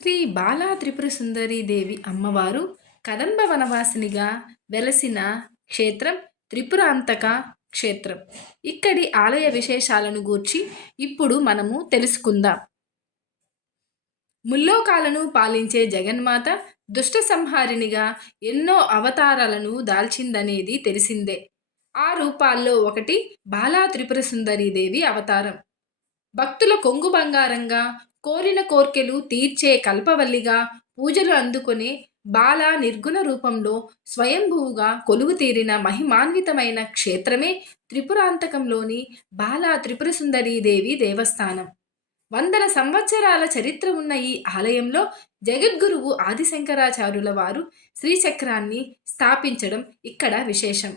శ్రీ బాలా త్రిపుర సుందరి దేవి అమ్మవారు కదంబ వనవాసినిగా వెలసిన క్షేత్రం త్రిపురాంతక క్షేత్రం. ఇక్కడి ఆలయ విశేషాలను గూర్చి ఇప్పుడు మనము తెలుసుకుందాం. ముల్లోకాలను పాలించే జగన్మాత దుష్ట సంహారినిగా ఎన్నో అవతారాలను దాల్చిందనేది తెలిసిందే. ఆ రూపాల్లో ఒకటి బాలా త్రిపుర సుందరి దేవి అవతారం. భక్తుల కొంగు బంగారంగా కోరిన కోర్కెలు తీర్చే కల్పవల్లిగా పూజలు అందుకునే బాల నిర్గుణ రూపంలో స్వయంభువుగా కొలువు తీరిన మహిమాన్వితమైన క్షేత్రమే త్రిపురాంతకంలోని బాల త్రిపుర దేవి దేవస్థానం. వందల సంవత్సరాల చరిత్ర ఉన్న ఈ ఆలయంలో జగద్గురువు ఆదిశంకరాచార్యుల వారు శ్రీచక్రాన్ని స్థాపించడం ఇక్కడ విశేషం.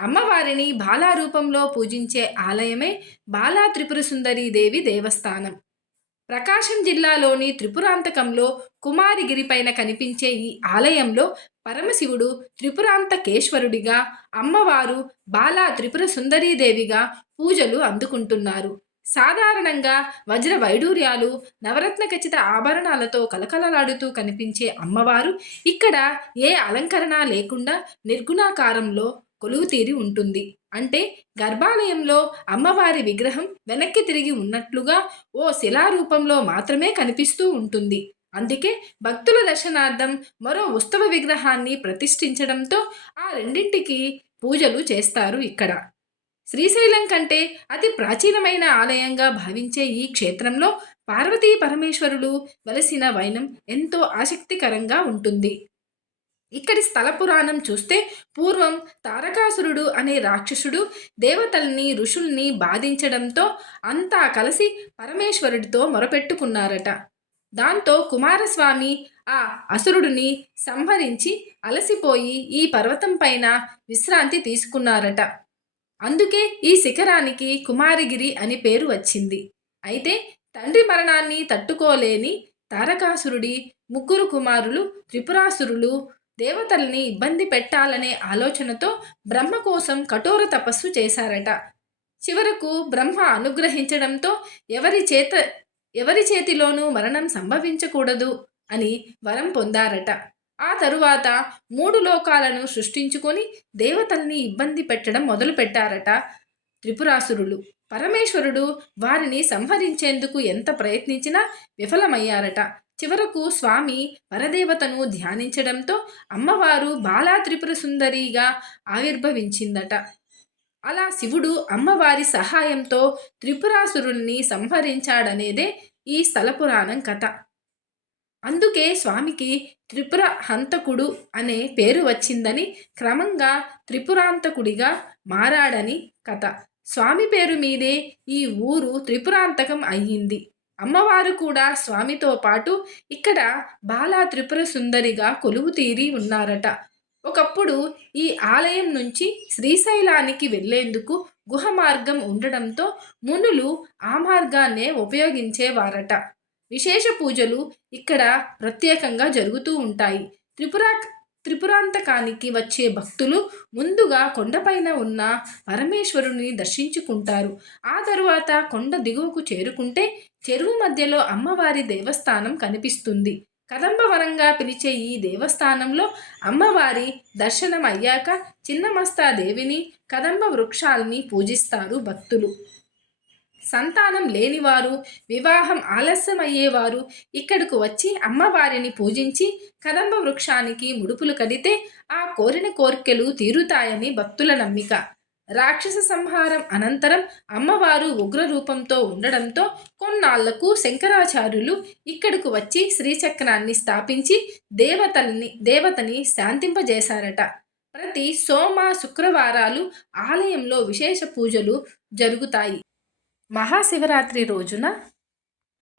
అమ్మవారిని బాలా రూపంలో పూజించే ఆలయమే బాలా త్రిపుర దేవి దేవస్థానం. ప్రకాశం జిల్లాలోని త్రిపురాంతకంలో కుమారిగిరిపైన కనిపించే ఈ ఆలయంలో పరమశివుడు త్రిపురాంతకేశ్వరుడిగా అమ్మవారు బాలా త్రిపుర సుందరీదేవిగా పూజలు అందుకుంటున్నారు. సాధారణంగా వజ్ర వైడూర్యాలు నవరత్న ఖచ్చిత ఆభరణాలతో కలకలలాడుతూ కనిపించే అమ్మవారు ఇక్కడ ఏ అలంకరణ లేకుండా నిర్గుణాకారంలో కొలువు తీరి ఉంటుంది. అంటే గర్భాలయంలో అమ్మవారి విగ్రహం వెనక్కి తిరిగి ఉన్నట్లుగా ఓ శిలారూపంలో మాత్రమే కనిపిస్తూ ఉంటుంది. అందుకే భక్తుల దర్శనార్థం మరో ఉత్సవ విగ్రహాన్ని ప్రతిష్ఠించడంతో ఆ రెండింటికి పూజలు చేస్తారు ఇక్కడ. శ్రీశైలం కంటే అతి ప్రాచీనమైన ఆలయంగా భావించే ఈ క్షేత్రంలో పార్వతీ పరమేశ్వరులు వలసిన వైనం ఎంతో ఆసక్తికరంగా ఉంటుంది. ఇక్కడి స్థల పురాణం చూస్తే పూర్వం తారకాసురుడు అనే రాక్షసుడు దేవతల్ని ఋషుల్ని బాధించడంతో అంతా కలిసి పరమేశ్వరుడితో మొరపెట్టుకున్నారట. దాంతో కుమారస్వామి ఆ అసురుడిని సంహరించి అలసిపోయి ఈ పర్వతం పైన విశ్రాంతి తీసుకున్నారట. అందుకే ఈ శిఖరానికి కుమారగిరి అని పేరు వచ్చింది. అయితే తండ్రి మరణాన్ని తట్టుకోలేని తారకాసురుడి ముగ్గురు కుమారులు త్రిపురాసురులు దేవతల్ని ఇబ్బంది పెట్టాలనే ఆలోచనతో బ్రహ్మ కోసం కఠోర తపస్సు చేశారట. చివరకు బ్రహ్మ అనుగ్రహించడంతో ఎవరి చేత ఎవరి చేతిలోనూ మరణం సంభవించకూడదు అని వరం పొందారట. ఆ తరువాత మూడు లోకాలను సృష్టించుకొని దేవతల్ని ఇబ్బంది పెట్టడం మొదలుపెట్టారట త్రిపురాసురులు. పరమేశ్వరుడు వారిని సంహరించేందుకు ఎంత ప్రయత్నించినా విఫలమయ్యారట. చివరకు స్వామి పరదేవతను ధ్యానించడంతో అమ్మవారు బాలా త్రిపుర సుందరిగా ఆవిర్భవించిందట. అలా శివుడు అమ్మవారి సహాయంతో త్రిపురాసురుణ్ణి సంహరించాడనేదే ఈ స్థల పురాణం కథ. అందుకే స్వామికి త్రిపుర హంతకుడు అనే పేరు వచ్చిందని క్రమంగా త్రిపురాంతకుడిగా మారాడని కథ. స్వామి పేరు మీదే ఈ ఊరు త్రిపురాంతకం అయ్యింది. అమ్మవారు కూడా స్వామితో పాటు ఇక్కడ బాలా త్రిపుర సుందరిగా కొలువు తీరి ఉన్నారట. ఒకప్పుడు ఈ ఆలయం నుంచి శ్రీశైలానికి వెళ్ళేందుకు గుహ మార్గం ఉండడంతో మునులు ఆ మార్గాన్నే ఉపయోగించేవారట. విశేష పూజలు ఇక్కడ ప్రత్యేకంగా జరుగుతూ ఉంటాయి. త్రిపుర త్రిపురాంతకానికి వచ్చే భక్తులు ముందుగా కొండపైన ఉన్న పరమేశ్వరుని దర్శించుకుంటారు. ఆ తరువాత కొండ దిగువకు చేరుకుంటే చెరువు మధ్యలో అమ్మవారి దేవస్థానం కనిపిస్తుంది. కదంబవరంగా పిలిచే ఈ దేవస్థానంలో అమ్మవారి దర్శనం అయ్యాక చిన్నమస్తా దేవిని కదంబ వృక్షాల్ని పూజిస్తారు భక్తులు. సంతానం లేనివారు వివాహం ఆలస్యమయ్యేవారు ఇక్కడకు వచ్చి అమ్మవారిని పూజించి కదంబ వృక్షానికి ముడుపులు కడితే ఆ కోరిన కోర్కెలు తీరుతాయని భక్తుల నమ్మిక. రాక్షస సంహారం అనంతరం అమ్మవారు ఉగ్ర రూపంతో ఉండడంతో కొన్నాళ్ళకు శంకరాచార్యులు ఇక్కడకు వచ్చి శ్రీచక్రాన్ని స్థాపించి దేవతల్ని దేవతని శాంతింపజేశారట. ప్రతి సోమ శుక్రవారాలు ఆలయంలో విశేష పూజలు జరుగుతాయి. మహాశివరాత్రి రోజున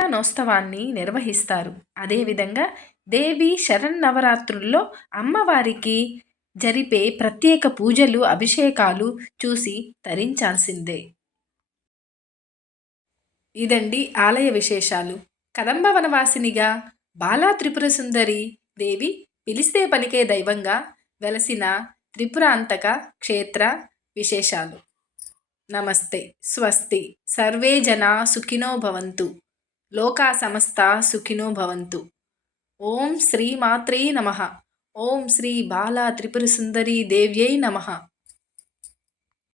నోత్సవాన్ని నిర్వహిస్తారు. అదేవిధంగా దేవి శరన్నవరాత్రుల్లో అమ్మవారికి జరిపే ప్రత్యేక పూజలు అభిషేకాలు చూసి తరించాల్సిందే. ఇదండి ఆలయ విశేషాలు. కదంబ వనవాసినిగా బాలా త్రిపుర సుందరి దేవి పిలిస్తే పలికే దైవంగా వెలసిన త్రిపురాంతక క్షేత్ర విశేషాలు. నమస్తే స్వస్తి. సర్వే జనా సుఖినో భవంతు. లోకా సమస్త సుఖినో భవంతు. ఓం శ్రీ మాత్రే నమ. ఓం శ్రీ బాల త్రిపుర సుందరీ దేవ్యై నమ.